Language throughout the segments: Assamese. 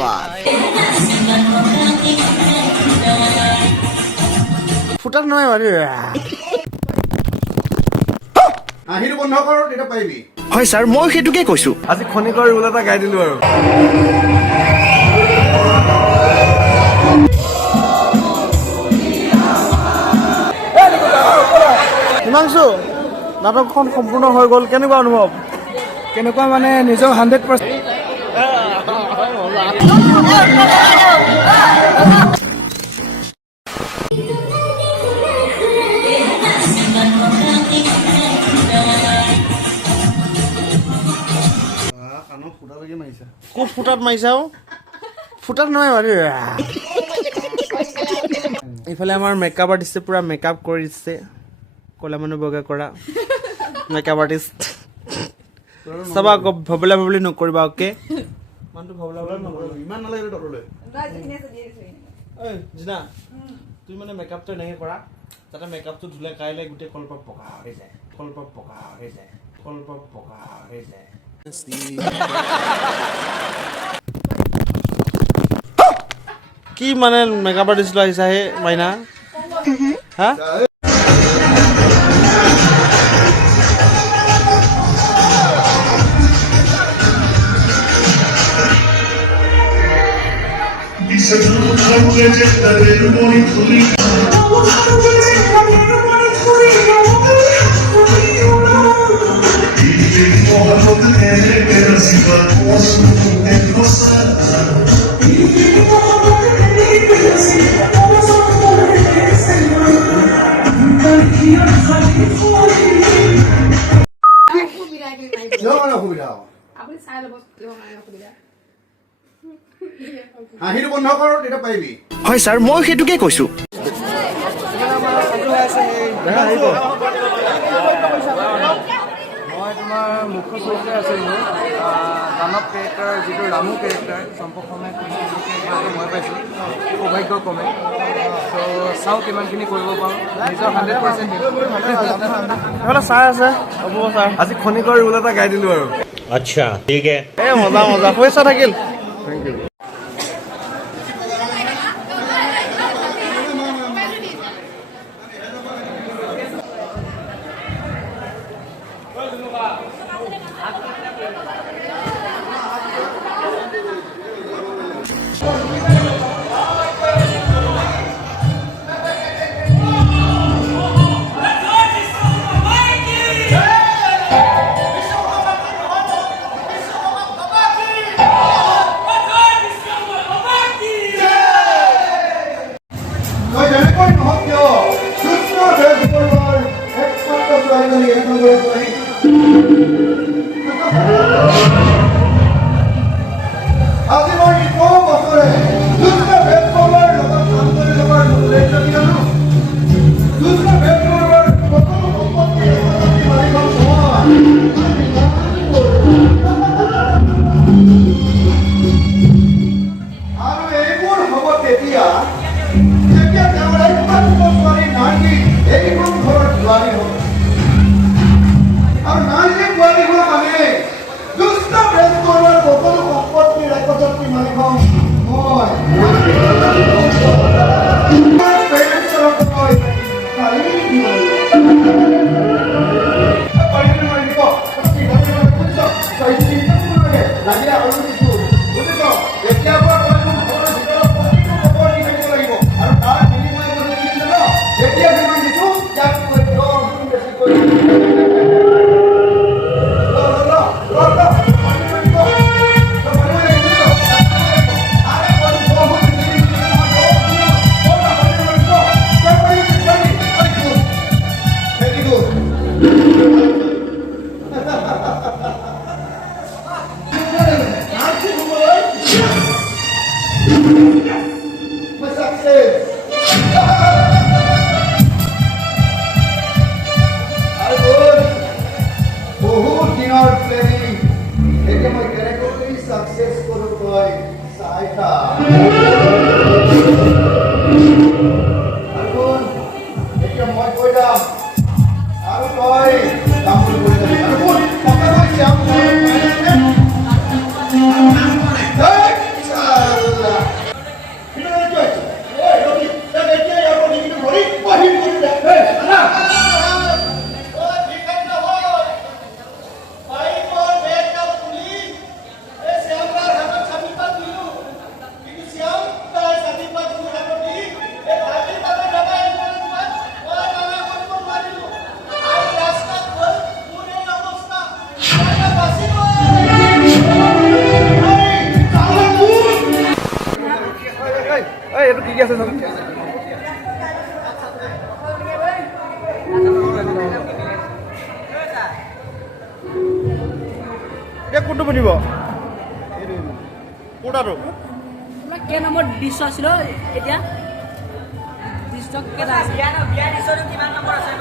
বাত ফুটাত নহয় বাৰু আহিটো বন্ধ কৰ তেতিয়া পাৰিবি হয় ছাৰ মই সেইটোকে কৈছো আজি খনিকৰ ৰুল এটা গাই দিলো আৰু হিমাংশু নাটকখন সম্পূৰ্ণ হৈ গ'ল কেনেকুৱা অনুভৱ কেনেকুৱা মানে নিজৰ 100% খুব ফুটাত মাৰিছাও ফুটাত নহয় বাৰু ইফালে আমাৰ মেকআপ আৰ্টিষ্টে পুৰা মেকআপ কৰি দিছে কলা মানুহ বগা কৰা মেকআপ আৰ্টিষ্ট চাবা আকৌ ভবলা ভবলি নকৰিবা অ'কে মানুহটো ভবলা ভবলি নকৰিবা ইমান নালাগে তললৈ জিনা তুমি মানে মেকআপটো এনেকৈ কৰা যাতে মেকআপটো ধুলে কাইলৈ গোটেই কলপাত পকা হৈ যায় কলপাত পকা হৈ যায় কলপাত পকা হৈ যায় কি মানে মেকআপ আৰ্টিষ্ট লৈ আহিছা হে মাইনা হা আহিটো বন্ধ কৰ তেতিয়া পাৰিবি হয় ছাৰ মই সেইটোকে কৈছো মই তোমাৰ মুখ্য চৰিত্ৰ আছিলোঁ দানৱ কেৰেক্টাৰ যিটো ৰামু কেৰেক্টাৰ চম্পকমে মই পাইছোঁ সৌভাগ্য কমে ত' চাওঁ কিমানখিনি কৰিব পাৰোঁ নিজৰ 100% এইফালে ছাৰ আছে হ'ব ছাৰ আজি খনিকৰ ৰুল এটা গাই দিলো আৰু अच्छा ठीक है এই মজা মজা পইচা থাকিল থেংক ইউ কোনটো পিন্ধিব কোটাটো তোমাৰ কে নম্বৰ দৃশ্য আছিল এতিয়া দৃশ্য কেইটা আছে বিয়া দৃশ্যটো কিমান নম্বৰ আছে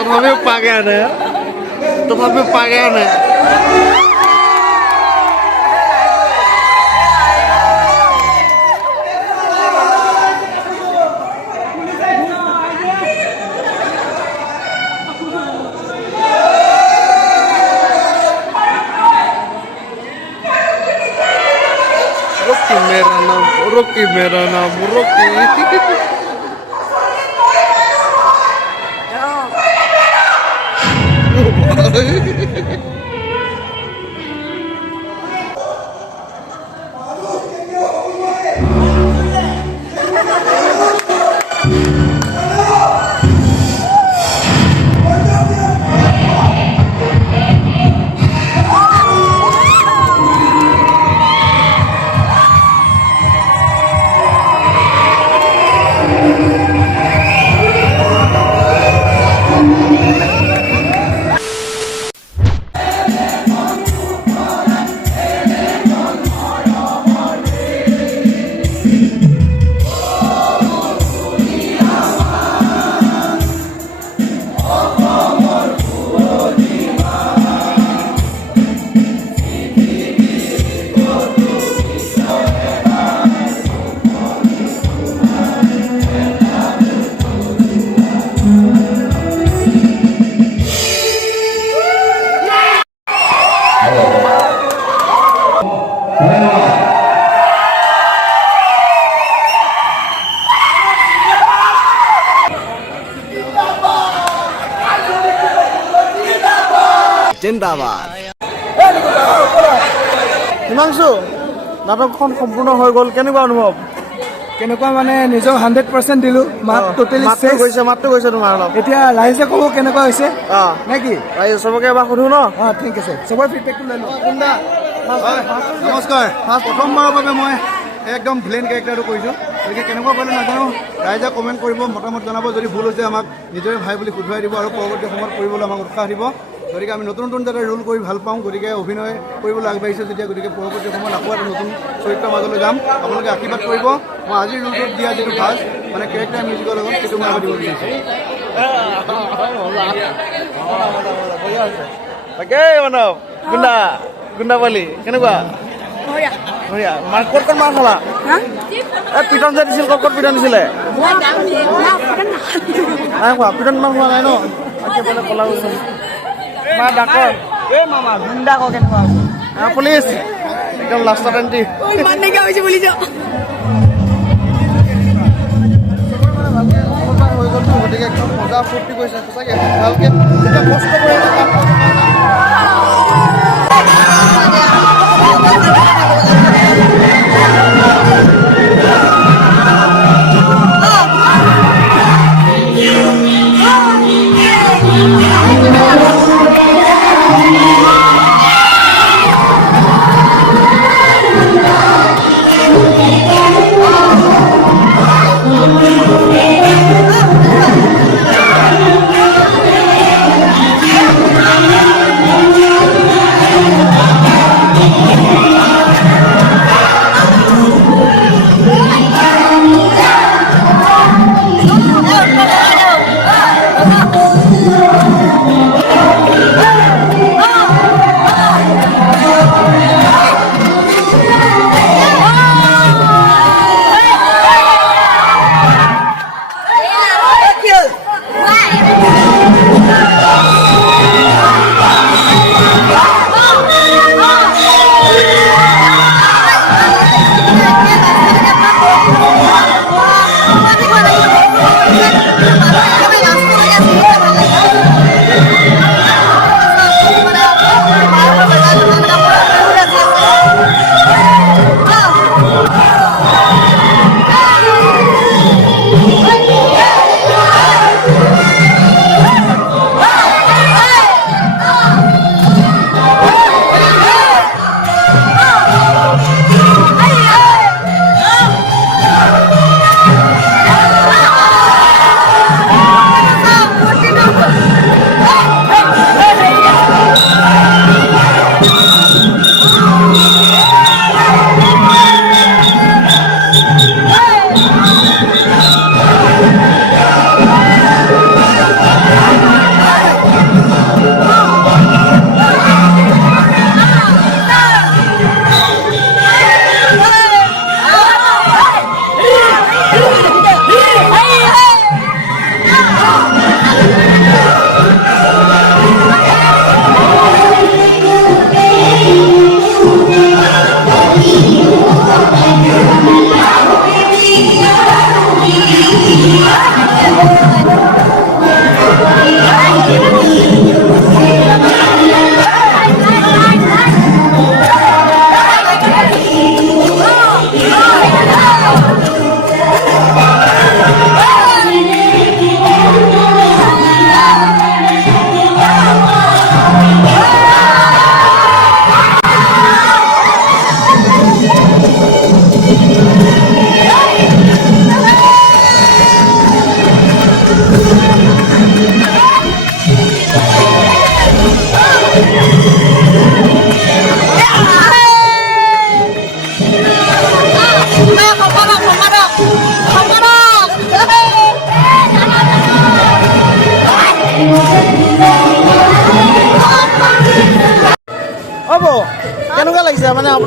তথাপিও পাগে আনে তথাপিও পাগে আনে Rocky मेरा नाम Rocky জিন্দাবাদ হিমাংশু নাটকখন সম্পূৰ্ণ হৈ গ'ল কেনেকুৱা অনুভৱ কেনেকুৱা মানে নিজৰ 100% দিলোঁ মাত টোটেলি মাতটো গৈছে তোমাৰ অলপ এতিয়া ৰাইজে ক'ব কেনেকুৱা হৈছে অঁ নে কি ৰাইজ চবকে এবাৰ সুধো ন অঁ ঠিক আছে চবৰে ফিডবেকটো লৈ লওঁ নমস্কাৰ প্ৰথমবাৰৰ বাবে মই একদম ভিলেন কেৰেক্টাৰটো কৰিছোঁ গতিকে কেনেকুৱা পালে নাজানো ৰাইজে কমেণ্ট কৰিব মতামত জনাব যদি ভুল হৈছে আমাক নিজৰে ভাই বুলি শুধৰাই দিব আৰু পৰৱৰ্তী সময়ত কৰিবলৈ আমাক উৎসাহ দিব গতিকে আমি নতুন নতুন যাতে ৰোল কৰি ভাল পাওঁ গতিকে অভিনয় কৰিবলৈ আগবাঢ়িছোঁ যেতিয়া গতিকে পৰৱৰ্তী সময়ত আকৌ এটা নতুন চৰিত্ৰৰ মাজলৈ যাম আপোনালোকে আশীৰ্বাদ কৰিব মই আজিৰ ৰোলটোত দিয়া যিটো ভাজ মানে কেৰেক্টাৰ মিউজিকৰ লগত সেইটো মই দিব বিচাৰিছোঁ তাকে মানৱ গুণ্ডা পালি কেনেকুৱা বঢ়িয়া মাৰ ক'ত মাৰ খালা এই পিটন যে দিছিল ক'ত পিটন দিছিলে নাই খোৱা পিটন ইমান খোৱা নাই ন একেবাৰে কলা গৈছে ডাক্তৰ এই মামা গুণ্ডা কওঁ কেনেকুৱা পুলিচ একদম লাষ্টত এণ্ট্ৰি ইমান নাইকিয়া হৈছে বুলি যাওঁ হৈ গ'লতো গতিকে একদম মজা ফূৰ্তি কৰিছে সঁচাকৈ ভালকৈ এতিয়া কষ্ট কৰি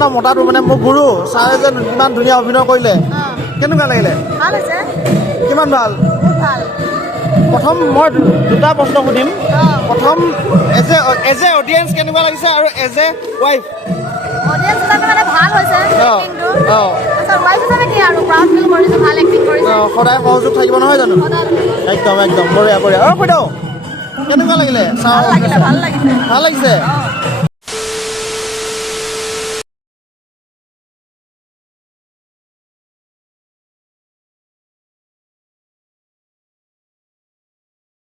ন মতাটো মানে মোৰ গুৰু ছাৰে যে ইমান ধুনীয়া অভিনয় কৰিলে কেনেকুৱা লাগিলে ভাল হৈছে কিমান ভাল বহুত ভাল প্ৰথম মই দুটা প্ৰশ্ন সুধিম অঁ প্ৰথম এজ এ অডিয়েঞ্চ কেনেকুৱা লাগিছে আৰু এজ এ ৱাইফ অডিয়েঞ্চ হিচাপে মানে ভাল হৈছে এক্টিংটো অঁ তাৰপিছত ৱাইফ হিচাপে কি আৰু প্ৰাউড ফিল কৰিছোঁ ভাল এক্টিং কৰিছে সদায় সহযোগ থাকিব নহয় জানো সদায় একদম একদম বঢ়িয়া বঢ়িয়া অঁ বাইদেউ কেনেকুৱা লাগিলে ছাৰ ভাল লাগিছে ভাল লাগিছে